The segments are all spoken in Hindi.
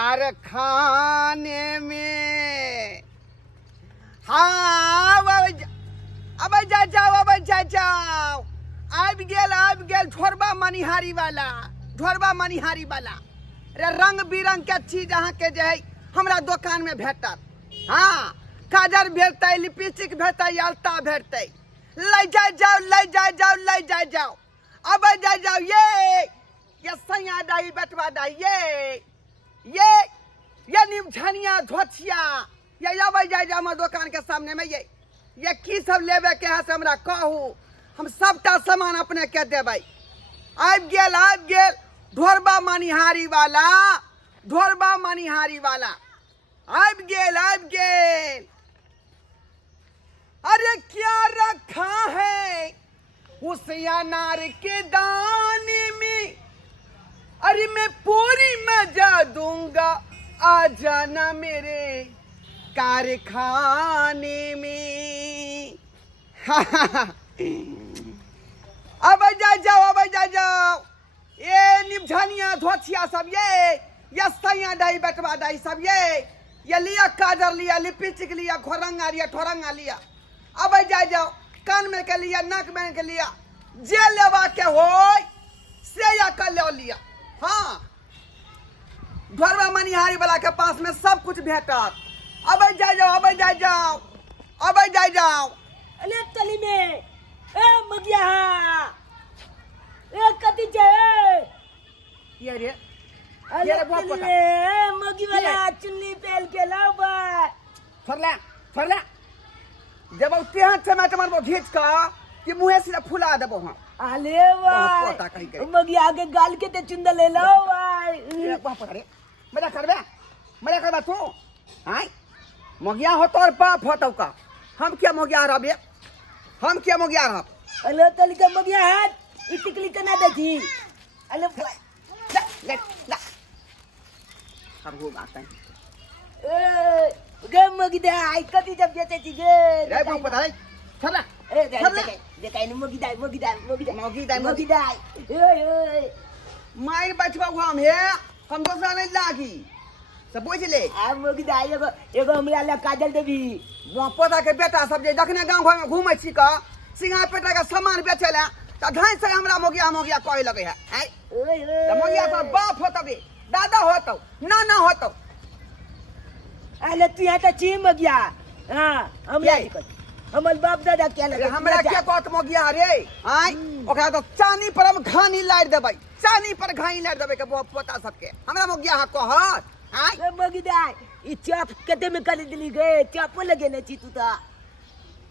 कारखाने में। हाँ अब जा जाओ आब गेल ढोरबा मनिहारी वाला रे रंग बिरंग के चीज अहाँ के जे है हमरा दुकान में भेटत। हाँ काजर भेटतै, लिपस्टिक भेटतै, अलता भेटतै। ले जाओ अब जाओ ये सैया दाई बेटवा दाई ये निमझनिया धोतिया ये अब जाओ हमर दुकान के सामने में ये की सब लेबे के है से हमरा कहू, हम सबटा सामान अपने के देबै। आबि गेल ढोरबा मनिहारी वाला आबि गेल। अरे क्या रखा है उस अनार के दाने में, अरे मैं पूरी मजा दूंगा, आ जाना मेरे कारखाने में। अब जा जाओ ये निमझनिया धोतिया सब ये सैया दाई बेटवा दाई सब ये लिया, काजर लिया, लिपस्टिक लिया, ठोरंगा लिया। अब जाओ कान में के लिया, नाक में के लिया, जे लेवा के हो से या कर ले लिया। हाँ ढोरबा मनिहारी वाला के पास में सब कुछ भेटत। अब जाओ अले तली में ए मगिया ए कति जाए ये रे अले तली में मगी वाला चुन्नी पहन के लाओ बा फरला जब तेहन टमाटर वो घींच का कि मुंह से फुला देबो हम। अले भाई मगिया आगे गाल के ते चुंदा ले लो भाई ये बाप रे मजा करबा तू। हां मगिया हो तोर बाप हो तो का हम क्या मगिया रहबे, अले तली का मगिया हाथ इटिकली कना देखी। अले ला हम हो बात है ए गे मगी दे आई कति जब जेते छी गे रे बाप पता है फरला ए देखै न मगी दाई ए मार बचवा हम हे हम दूसरा नहीं लागी सब बुझ ले। आ मगी दाई एगो हमरा ला काजल देबी। पोता के बेटा सब जे दखने गांव घर में घूमै छी का सिंहा पेटा के सामान बेचे ला त धान से हमरा मोगिया कहे लगे है। त मोगिया तो बाप होतो बे, दादा होतो, नाना होतो। अले तू या त ची मगिया। हां हमरा हमर बाप दादा क्या लगे हमरा के कहत मोगिया रे। आई ओकरा तो चानी पर हम घानी लाड़ देबै, के पोता सबके हमरा मोगिया हा कहत। आई मगी दाई ई चाप कते में कर दिली गे, चापो लगे न छी तू ता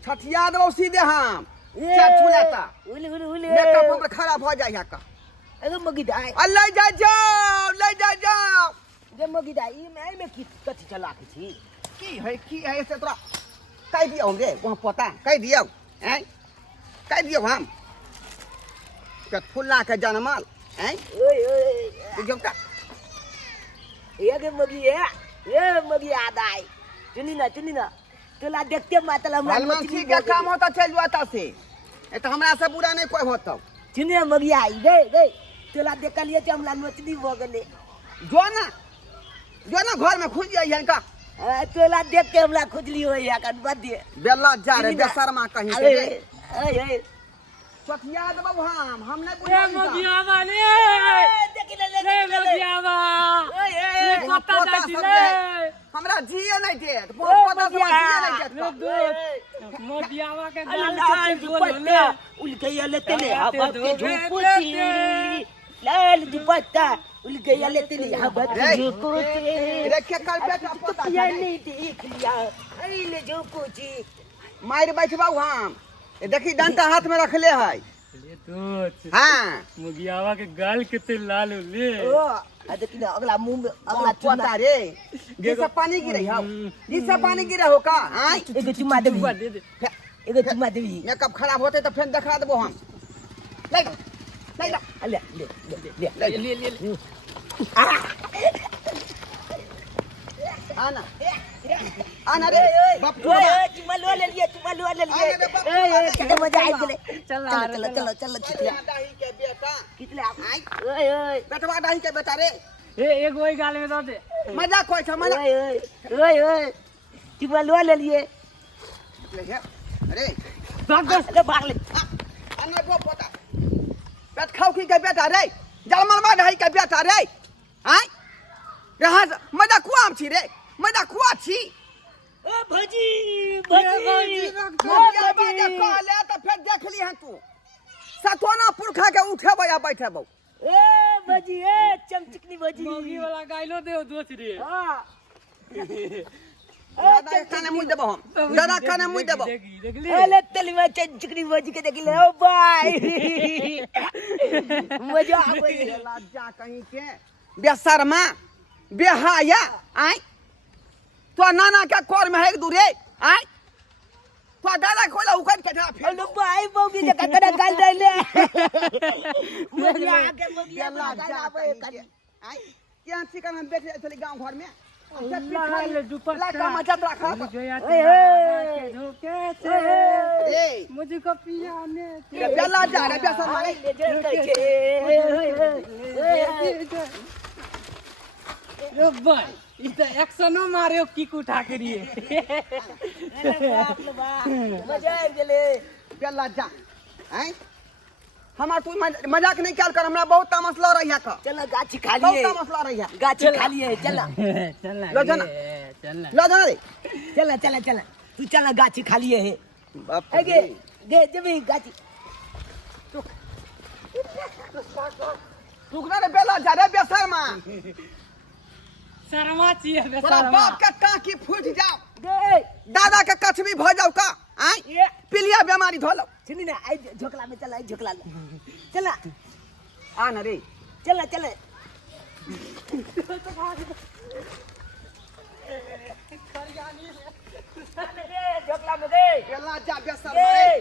छठिया दो सीधे हम चाप छुलाता उले मेकअप हमर खराब हो जाय है का। अरे मगी दाई ले जाओ गे मगी दाई में की कथि चला के छी की है से तोरा कह दियो हम रे वहां पोता कह दियो हैं कह दियो हम के फुल्ला के जनमाल हैं ओए जमका ये गे मगी ये मगी आदाई चुनी ना तोला देखते मतलब मछली का काम होता चल जाता से ए तो हमरा से बुरा नहीं कोई होता। चुनी मगी आई गए तोला देख लिए कि हमरा मछली हो गेले जो ना घर में खुज जाइए का तोला देख के हमरा खुजली होई है कन बदे बेला जा रे बेशर्मा कहीं से ए चकिया देबो हम नहीं ए मगिया वाले देख ले मगिया वा ओए पोता दादी ले हमरा जिए नहीं दे पोता सब जिए नहीं रे दे मगियावा के लाल दुपट्टा उलके ले तेले हवा के झुकुची लाल दुपट्टा उलके ले तेले हवा के झुकुची रे के कल बेटा पोता ये नहीं देख लिया आई ले झुकुची मार बैठबा हम ये देखी डंडा हाथ में रख ले है ले तो हां मगियावा के गाल कितने लाल ले ओ आ देखी ना अगला मुंह में अगला पोता रे ये सब पानी गिरे हो ये सब पानी गिरे हो का हां एगो चुमा देबी दे दे एगो चुमा देबी मेकअप खराब होते तो फिर दिखा देबो हम ले ले आना रे बाप चुमा लो ले लिए कितना मजा आई गेले चलो दाही के बेटा कितले ओए बेटवा दाही के बेटा रे ए एक वही गाल में दो दे मजाक कोई छ मजाक ओए टिबा लो ले लिए अरे अरे भाग ले अन्ना को पता पेट खाऊ की के बेटा रे जलमल मा ढाई के बेटा रे हाय रहा मजाक कुआम छी रे मजाक कुआ छी ओ भजी भजी मोया बाजे कहले त फिर देख ली है तू सतोना पुरखा के उठेबो या बैठेबो ए भजी ए चमचकनी भजी मौगी वाला गाइलो दे दोस्त रे हां दादा खाने मुई देबो हम दादा खाने मुई देबो देखली अरे तलवा चमचकनी भजी के देख ले ओ भाई मजा आ गई लाजा कहीं के बेशर्मा बेहाया आई तो नाना के कोर में है एक दूरे आई तो दादा खोला उखड़ के था फिर हेलो भाई मौगी के कतरा गाल दे ले मजा आ के मौगी लाजा कहीं के आई क्या चिकन हम बैठे चली गांव घर में लाल दुपट्टा लड़का मचत रखा जोया ओए, के धोखे से ए मुझको पियाने ये लाजा रे बेशर्मा रे रे भाई इतना एक्शनो मारे किक उठा के लिए मजा आ गेले ये लाजा आई हमार तू मजाक नहीं क्या कर हमरा बहुत तमसला रही है का चलो गाछी खा बहुत लिए तमसला रही है गाछी खा लिए चला चलना लो जाना। चलना लो जाना रे चला चला चला तू चला गाछी खा लिए है बाप आगे दे जबी गाछी टुकड़ा रे बेला जा रे बेशर्मा शर्मा चाहिए तोरा बाप के टांकी फूट जाओ दे दादा के कछवी भ जाओ का आई ये पीलिया बीमारी धोलो सुनी ना आई झोकला में चला आई झोकला में चला आ न रे चला चला झोकला में दे बेला जा बेशर्मा रे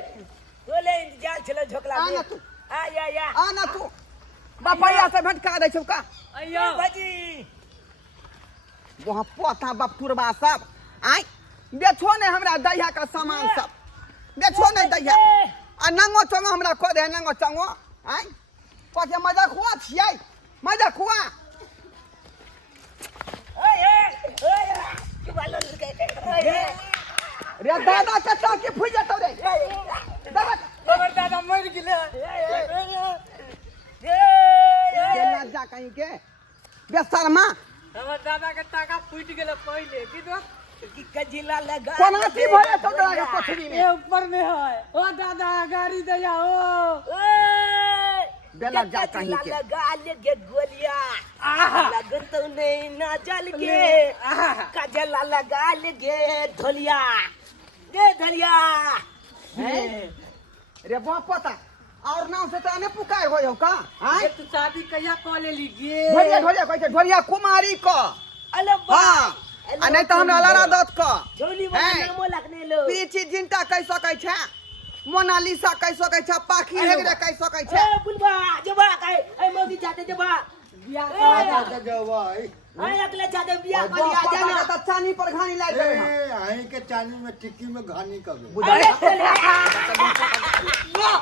बोले इंतजार चलो झोकला आ में ना तू आ या आ ना तू बापैया से भटका दे छौ का अयो बाजी वहां पोता बाप तुरबा सब आई बेचो ने हमरा दैया का सामान सब बेचो ने दैया आ नंगो चंगो हमरा को दे नंगो चंगो आई कोते मजाक हुआ छियै मजाक हुआ ओए की बालो लगे रे दादा के टांकी फूट जतौ रे दादा हमर दादा मर गेले बेला जा कहीं के बेशर्मा हमर दादा के टाका फूट गेले पहले की तो की कजिला लगा कोना सी भरे तो दादा के कोठरी में ये ऊपर में है ओ दादा गाड़ी दे जाओ बेला जा कहीं के लगा लगे गोलिया लगन तो नहीं ना जल के कजला लगा लगे धोलिया दे धोलिया रे बाप पता और नाम से तो अने पुकार हो जाओ का हां तू शादी कहिया क ले लीजिए ढोलिया ढोलिया कहै छै ढोलिया कुमारी क अले हां आ नहीं तो हमरा लारा दत क झोली वाला नामो लगने लो पीछी जिंटा कह सकै छै मोनालिसा कह सकै छै पाखी हेगरे कह सकै छै ए बुलबा जबा काई ए मोगी जाते जबा बियाह का जवाई आई अगले जाते बियाह कर लिया पता जाना त चानी पर घानी लाग गए ए आई के चानी में टिक्की में घानी कर दो बुझाई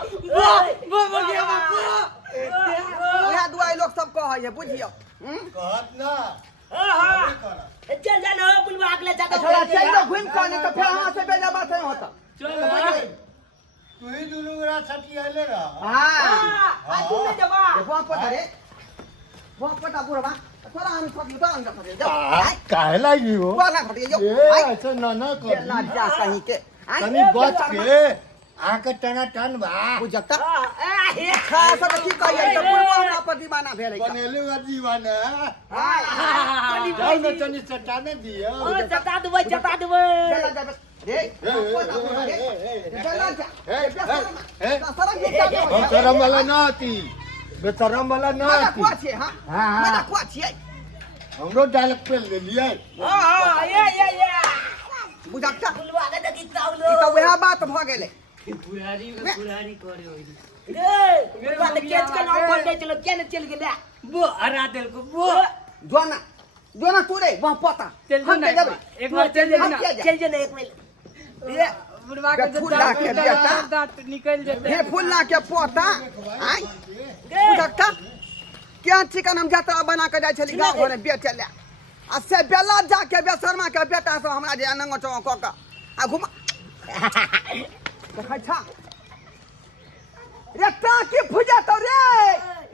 वो गया बाबू ओहे दुआई लोग सब कहै है बुझियो कहत ना हां चल जाना बुलबा अगले जाते थोड़ा चलो घूम के नहीं तो फिर वहां से बेजा बात नहीं होता चल तू ही दुनू गोरा छठी आइले रह हां आ तू ने जबा वो पता रे वो पता बुढ़वा थोड़ा हम सब तो अंदर कर जाओ काहे लागी हो वो ना खटिए जो ए ऐसे ना ना कर बेला जा कहीं के तनी बच के आके टना टन बा बुझता ए खास तो की कहिए तो बुढ़वा हमरा पर दीवाना भेल है बनेलु दीवाना हां जाओ न तनी सटाने दियो ओ जता दबे बेला जा रे बेला जा बेशरम वाला ना आती बेशरम वाला ना मजा आती कुआ छे हां मजा कुआ छे हमरो डायलॉग पे ले लिए हां ये बुझता बुलबा के देखी ई ताउलो तो वह बात भ गेले बुढ़ारी करे होई रे बुलबा के केच के नाम पर दे चलो केने चल गेले वो हरा दिल को वो जोना जोना तू रे वहां पता चल हम ना के जब एक बार चल हम ना किया जा चल जाना एक मिनट ये बुढ़वा के फूल ला के बेटा। दांत निकल जाते ये फुल्ला के पोता आई बुझता क्या चिकन हम जात्रा बना के जाय छली गांव घर में बेच ले आ से बेला जाके बेशर्मा के बेटा सब हमरा जे नंग चौ क के आ घुमा देखै छा रे टाकी फुजा तो रे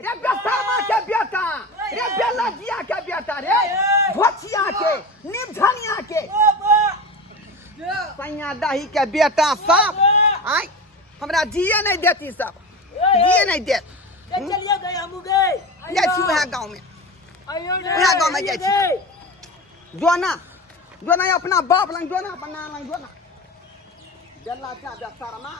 बेशर्मा के बेटा रे बेला जिया के बेटा रे भोचिया के निमझनिया के सैया दही के बेटा सब आई हमरा जिए नहीं देती सब जिए नहीं देत चलिए गए हम गए जाइ छी वहाँ गाँव में वहाँ गाँव में जाइ छी जोना अपना बाप लंग जोना अपना लंग जोना बेला जा बेशर्मा